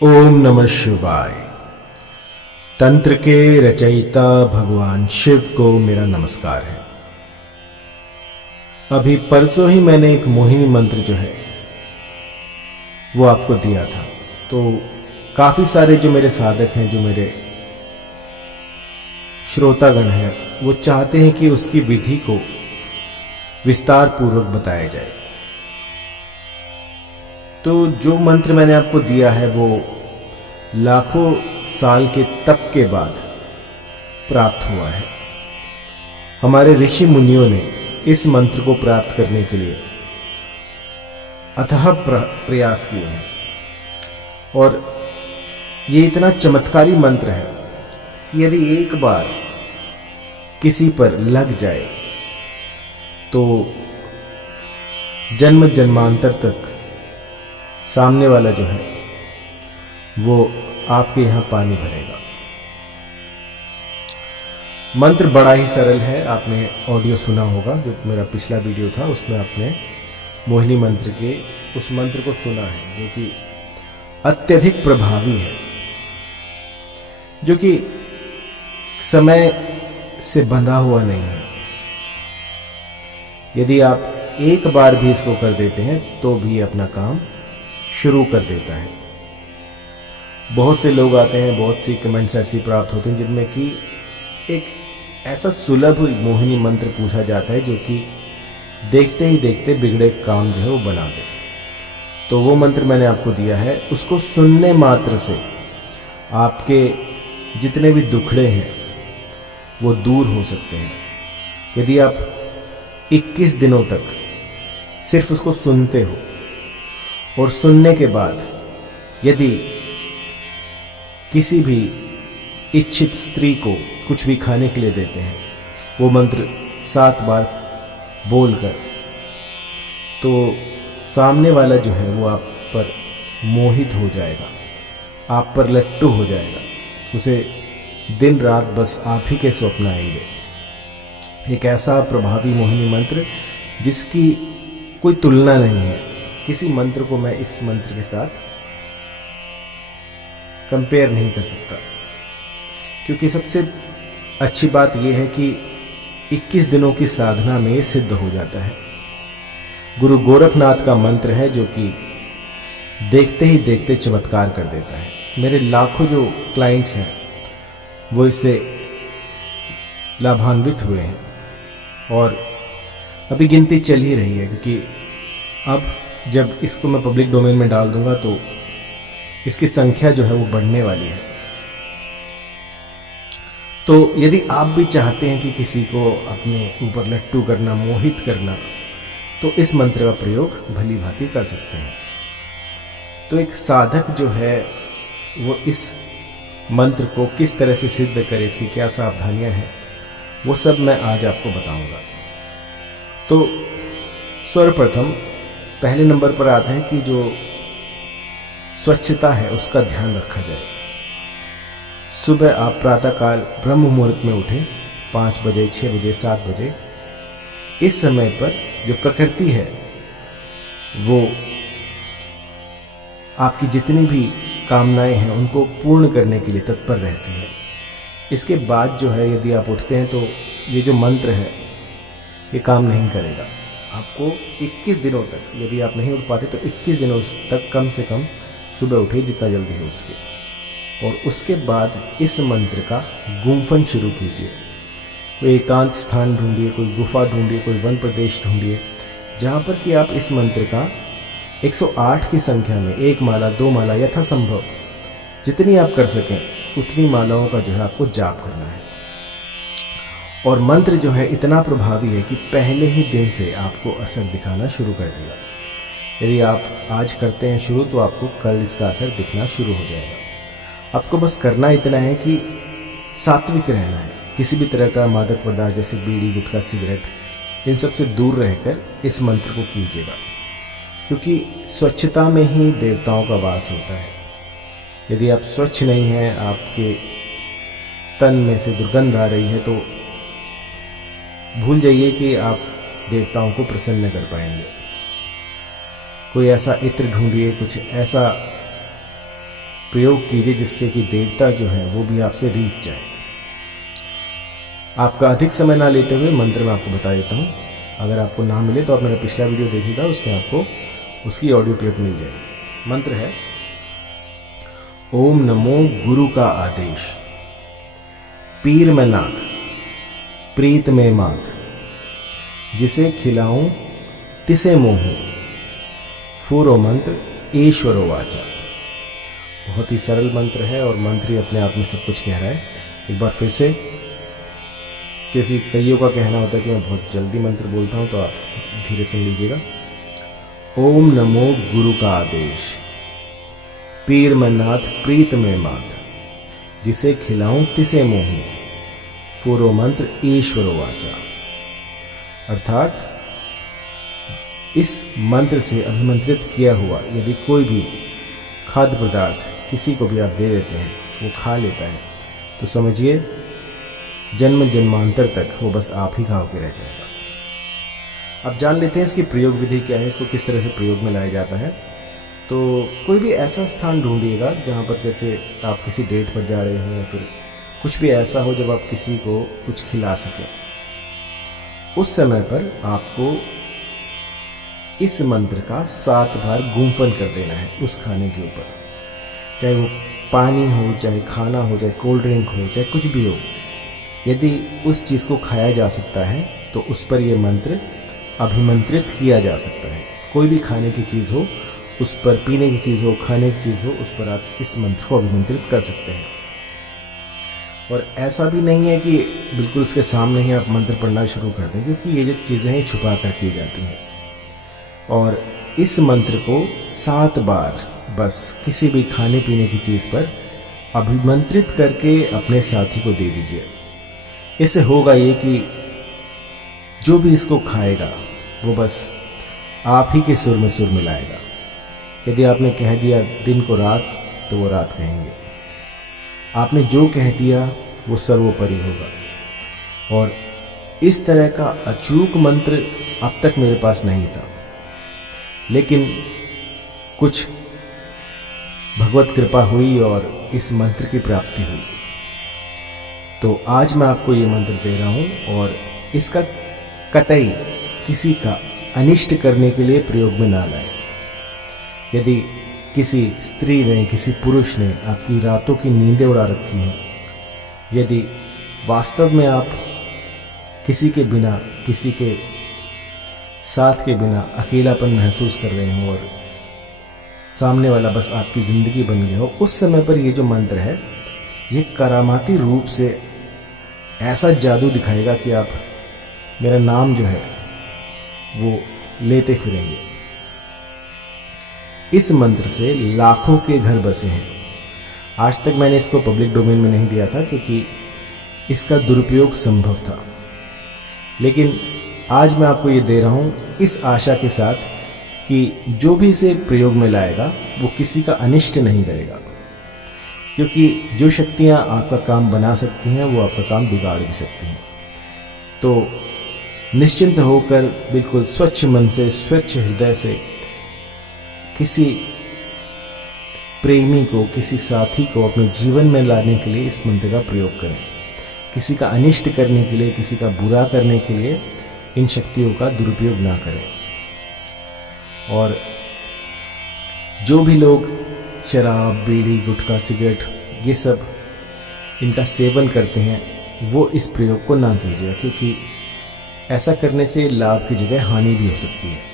ओम नमः शिवाय। तंत्र के रचयिता भगवान शिव को मेरा नमस्कार है। अभी परसों ही मैंने एक मोहिनी मंत्र जो है वो आपको दिया था। तो काफी सारे जो मेरे साधक हैं, जो मेरे श्रोतागण हैं, वो चाहते हैं कि उसकी विधि को विस्तार पूर्वक बताया जाए। तो जो मंत्र मैंने आपको दिया है वो लाखों साल के तप के बाद प्राप्त हुआ है। हमारे ऋषि मुनियों ने इस मंत्र को प्राप्त करने के लिए अथाह प्रयास किए हैं और ये इतना चमत्कारी मंत्र है कि यदि एक बार किसी पर लग जाए तो जन्म जन्मांतर तक सामने वाला जो है वो आपके यहां पानी भरेगा। मंत्र बड़ा ही सरल है। आपने ऑडियो सुना होगा, जो मेरा पिछला वीडियो था उसमें आपने मोहिनी मंत्र के उस मंत्र को सुना है, जो कि अत्यधिक प्रभावी है, जो कि समय से बंधा हुआ नहीं है। यदि आप एक बार भी इसको कर देते हैं तो भी अपना काम शुरू कर देता है। बहुत से लोग आते हैं, बहुत सी कमेंट्स ऐसी प्राप्त होते हैं जिनमें कि एक ऐसा सुलभ मोहिनी मंत्र पूछा जाता है जो कि देखते ही देखते बिगड़े काम जो है वो बना दे। तो वो मंत्र मैंने आपको दिया है, उसको सुनने मात्र से आपके जितने भी दुखड़े हैं वो दूर हो सकते हैं। यदि आप 21 दिनों तक सिर्फ उसको सुनते हो और सुनने के बाद यदि किसी भी इच्छित स्त्री को कुछ भी खाने के लिए देते हैं, वो मंत्र 7 बार बोलकर, तो सामने वाला जो है वो आप पर मोहित हो जाएगा, आप पर लट्टू हो जाएगा। उसे दिन रात बस आप ही के स्वप्न आएंगे। एक ऐसा प्रभावी मोहिनी मंत्र जिसकी कोई तुलना नहीं है। किसी मंत्र को मैं इस मंत्र के साथ कंपेयर नहीं कर सकता, क्योंकि सबसे अच्छी बात यह है कि 21 दिनों की साधना में सिद्ध हो जाता है। गुरु गोरखनाथ का मंत्र है जो कि देखते ही देखते चमत्कार कर देता है। मेरे लाखों जो क्लाइंट्स हैं वो इससे लाभान्वित हुए हैं और अभी गिनती चल ही रही है, क्योंकि अब जब इसको मैं पब्लिक डोमेन में डाल दूंगा तो इसकी संख्या जो है वो बढ़ने वाली है। तो यदि आप भी चाहते हैं कि किसी को अपने ऊपर लट्टू करना, मोहित करना, तो इस मंत्र का प्रयोग भली भांति कर सकते हैं। तो एक साधक जो है वो इस मंत्र को किस तरह से सिद्ध करे, इसकी क्या सावधानियां हैं, वो सब मैं आज आपको बताऊंगा। तो सर्वप्रथम पहले नंबर पर आता है कि जो स्वच्छता है उसका ध्यान रखा जाए। सुबह आप प्रातःकाल ब्रह्म मुहूर्त में उठें, 5 बजे, 6 बजे, 7 बजे। इस समय पर जो प्रकृति है वो आपकी जितनी भी कामनाएं हैं उनको पूर्ण करने के लिए तत्पर रहती है। इसके बाद जो है यदि आप उठते हैं तो ये जो मंत्र है ये काम नहीं करेगा। आपको 21 दिनों तक, यदि आप नहीं उठ पाते तो 21 दिनों तक कम से कम सुबह उठिए जितना जल्दी हो उसके, और उसके बाद इस मंत्र का गुम्फन शुरू कीजिए। कोई एकांत स्थान ढूंढिए, कोई गुफा ढूंढिए, कोई वन प्रदेश ढूंढिए जहाँ पर कि आप इस मंत्र का 108 की संख्या में 1 माला, 2 माला, यथासंभव जितनी आप कर सकें उतनी मालाओं का जो है आपको जाप करना है। और मंत्र जो है इतना प्रभावी है कि पहले ही दिन से आपको असर दिखाना शुरू कर देगा। यदि आप आज करते हैं शुरू तो आपको कल इसका असर दिखना शुरू हो जाएगा। आपको बस करना इतना है कि सात्विक रहना है। किसी भी तरह का मादक पदार्थ जैसे बीड़ी, गुटखा, सिगरेट, इन सब से दूर रहकर इस मंत्र को कीजिएगा, क्योंकि स्वच्छता में ही देवताओं का वास होता है। यदि आप स्वच्छ नहीं हैं, आपके तन में से दुर्गंध आ रही है, तो भूल जाइए कि आप देवताओं को प्रसन्न कर पाएंगे। कोई ऐसा इत्र ढूंढिए, कुछ ऐसा प्रयोग कीजिए जिससे कि देवता जो है वो भी आपसे रीझ जाए। आपका अधिक समय ना लेते हुए मंत्र मैं आपको बता देता हूँ। अगर आपको ना मिले तो आप मेरा पिछला वीडियो देखिएगा, उसमें आपको उसकी ऑडियो क्लिप मिल जाएगी। मंत्र है ओम नमो गुरु का आदेश, पीर में नाथ प्रीत में मात, जिसे खिलाऊं तिसे मोहूं, फूरो मंत्र ईश्वरो वाचा। बहुत ही सरल मंत्र है और मंत्र ही अपने आप में सब कुछ कह रहा है। एक बार फिर से, क्योंकि कईयों का कहना होता है कि मैं बहुत जल्दी मंत्र बोलता हूं, तो आप धीरे सुन लीजिएगा। ओम नमो गुरु का आदेश, पीर में नाथ प्रीत में मात, जिसे खिलाऊं तिसे मोहूं, फूरो मंत्र ईश्वरो वाचा। अर्थात इस मंत्र से अभिमंत्रित किया हुआ यदि कोई भी खाद्य पदार्थ किसी को भी आप दे देते हैं, वो खा लेता है, तो समझिए जन्म जन्मांतर तक वो बस आप ही खा के रह जाएगा। अब जान लेते हैं इसकी प्रयोग विधि क्या है, इसको किस तरह से प्रयोग में लाया जाता है। तो कोई भी ऐसा स्थान ढूंढिएगा जहाँ पर जैसे आप किसी डेट पर जा रहे हो या फिर कुछ भी ऐसा हो जब आप किसी को कुछ खिला सकें। उस समय पर आपको इस मंत्र का 7 बार गुंफन कर देना है उस खाने के ऊपर, चाहे वो पानी हो, चाहे खाना हो, चाहे कोल्ड ड्रिंक हो, चाहे कुछ भी हो। यदि उस चीज़ को खाया जा सकता है तो उस पर यह मंत्र अभिमंत्रित किया जा सकता है। कोई भी खाने की चीज़ हो, उस पर पीने की चीज़ हो, खाने की चीज़ हो, उस पर आप इस मंत्र को अभिमंत्रित कर सकते हैं। और ऐसा भी नहीं है कि बिल्कुल उसके सामने ही आप मंत्र पढ़ना शुरू कर दें, क्योंकि ये जो चीज़ें हैं छुपा कर की जाती हैं। और इस मंत्र को 7 बार बस किसी भी खाने पीने की चीज़ पर अभिमंत्रित करके अपने साथी को दे दीजिए। इससे होगा ये कि जो भी इसको खाएगा वो बस आप ही के सुर में सुर मिलाएगा। यदि आपने कह दिया दिन को रात, तो वो रात कहेंगे। आपने जो कह दिया वो सर्वोपरि होगा। और इस तरह का अचूक मंत्र अब तक मेरे पास नहीं था, लेकिन कुछ भगवत कृपा हुई और इस मंत्र की प्राप्ति हुई। तो आज मैं आपको ये मंत्र दे रहा हूँ और इसका कतई किसी का अनिष्ट करने के लिए प्रयोग में ना लाएं। यदि किसी स्त्री ने, किसी पुरुष ने आपकी रातों की नींदें उड़ा रखी हैं, यदि वास्तव में आप किसी के बिना, किसी के साथ के बिना अकेलापन महसूस कर रहे हो और सामने वाला बस आपकी ज़िंदगी बन गया हो, उस समय पर ये जो मंत्र है ये करामाती रूप से ऐसा जादू दिखाएगा कि आप मेरा नाम जो है वो लेते फिरेंगे। इस मंत्र से लाखों के घर बसे हैं। आज तक मैंने इसको पब्लिक डोमेन में नहीं दिया था क्योंकि इसका दुरुपयोग संभव था, लेकिन आज मैं आपको ये दे रहा हूँ इस आशा के साथ कि जो भी इसे प्रयोग में लाएगा वो किसी का अनिष्ट नहीं करेगा, क्योंकि जो शक्तियाँ आपका काम बना सकती हैं वो आपका काम बिगाड़ भी सकती हैं। तो निश्चिंत होकर बिल्कुल स्वच्छ मन से, स्वच्छ हृदय से किसी प्रेमी को, किसी साथी को अपने जीवन में लाने के लिए इस मंत्र का प्रयोग करें। किसी का अनिष्ट करने के लिए, किसी का बुरा करने के लिए इन शक्तियों का दुरुपयोग ना करें। और जो भी लोग शराब, बीड़ी, गुटखा, सिगरेट ये सब इनका सेवन करते हैं वो इस प्रयोग को ना कीजिए, क्योंकि ऐसा करने से लाभ की जगह हानि भी हो सकती है।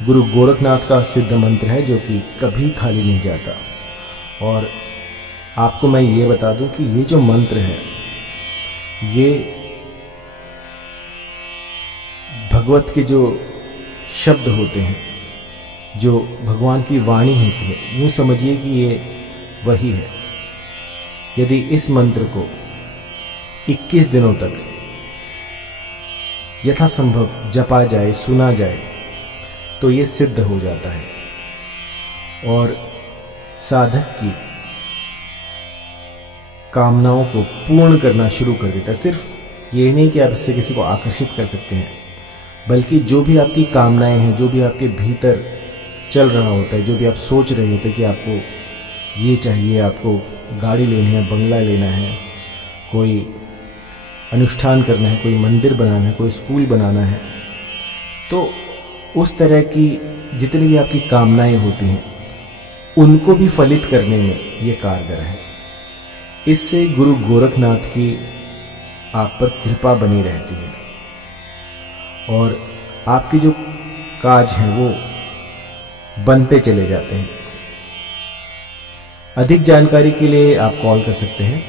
गुरु गोरखनाथ का सिद्ध मंत्र है जो कि कभी खाली नहीं जाता। और आपको मैं ये बता दूं कि ये जो मंत्र है ये भगवत के जो शब्द होते हैं, जो भगवान की वाणी होती है, यूँ समझिए कि ये वही है। यदि इस मंत्र को 21 दिनों तक यथासंभव जपा जाए, सुना जाए, तो ये सिद्ध हो जाता है और साधक की कामनाओं को पूर्ण करना शुरू कर देता है। सिर्फ ये नहीं कि आप इससे किसी को आकर्षित कर सकते हैं, बल्कि जो भी आपकी कामनाएं हैं, जो भी आपके भीतर चल रहा होता है, जो भी आप सोच रहे होते हैं कि आपको ये चाहिए, आपको गाड़ी लेनी है, बंगला लेना है, कोई अनुष्ठान करना है, कोई मंदिर बनाना है, कोई स्कूल बनाना है, तो उस तरह की जितनी भी आपकी कामनाएं होती हैं उनको भी फलित करने में ये कारगर है। इससे गुरु गोरखनाथ की आप पर कृपा बनी रहती है और आपके जो काज हैं वो बनते चले जाते हैं। अधिक जानकारी के लिए आप कॉल कर सकते हैं